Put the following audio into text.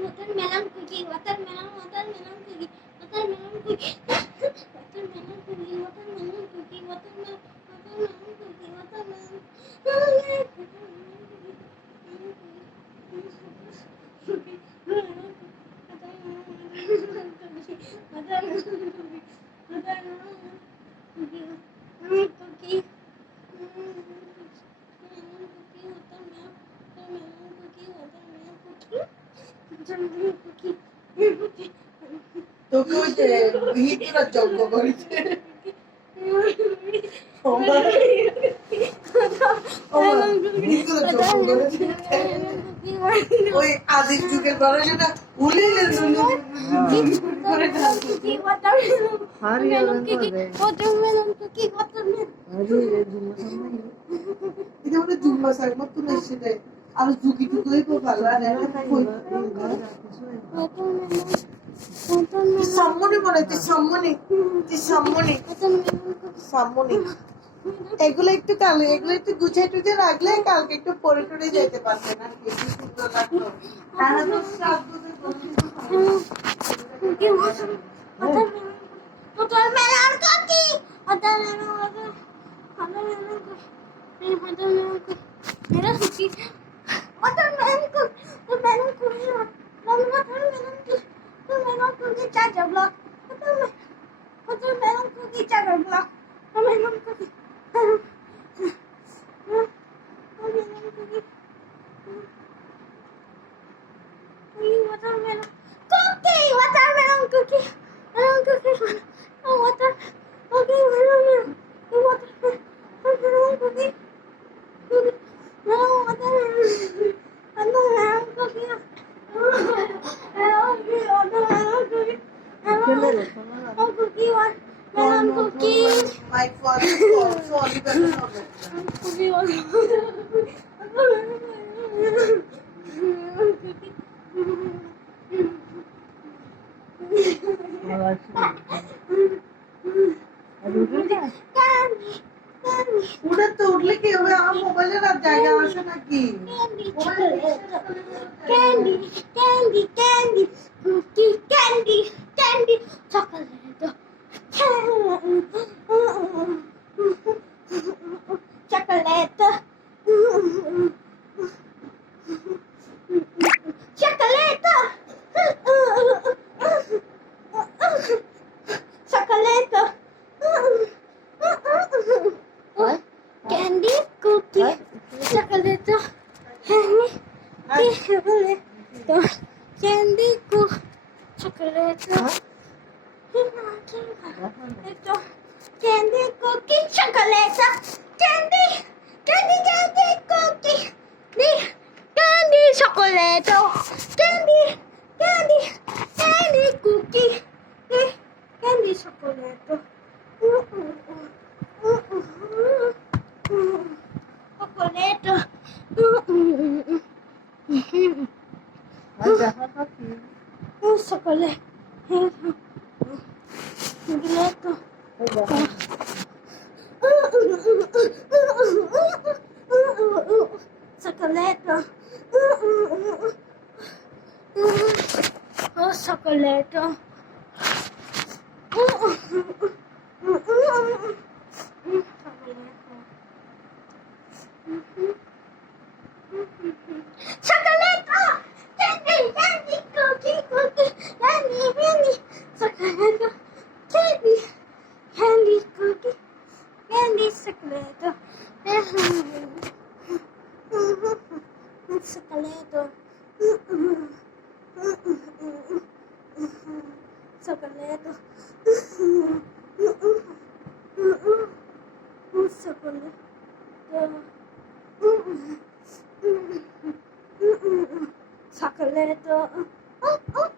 watermelon cookie, watermelon cookie, watermelon cookie, watermelon cookie, watermelon cookie, watermelon cookie, তোকে ওই যে ভিতরা যজ্ঞ করেছে ওই আদির যুগের গণেশটা উলে জুম্মা সাহেব মতো এসে আর ঝুঁকি টুকুই ভালো সামনে মনে তুই সামনে এগুলো একটু কালে এগুলো একটু গুছিয়ে টুছিয়ে রাখলে কালকে একটু পরে টরে যেতে পারবে না বেশি সুন্দর লাগলো My father also Oliver উড়ে তো উঠলে কি হবে আমার মোবাইলের আর জায়গা আছে নাকি candy chocolate candy cookie chocolate candy cookie chocolate candy cookie chocolate candy cookie candy chocolate candy cookie candy chocolate chocolate chocolate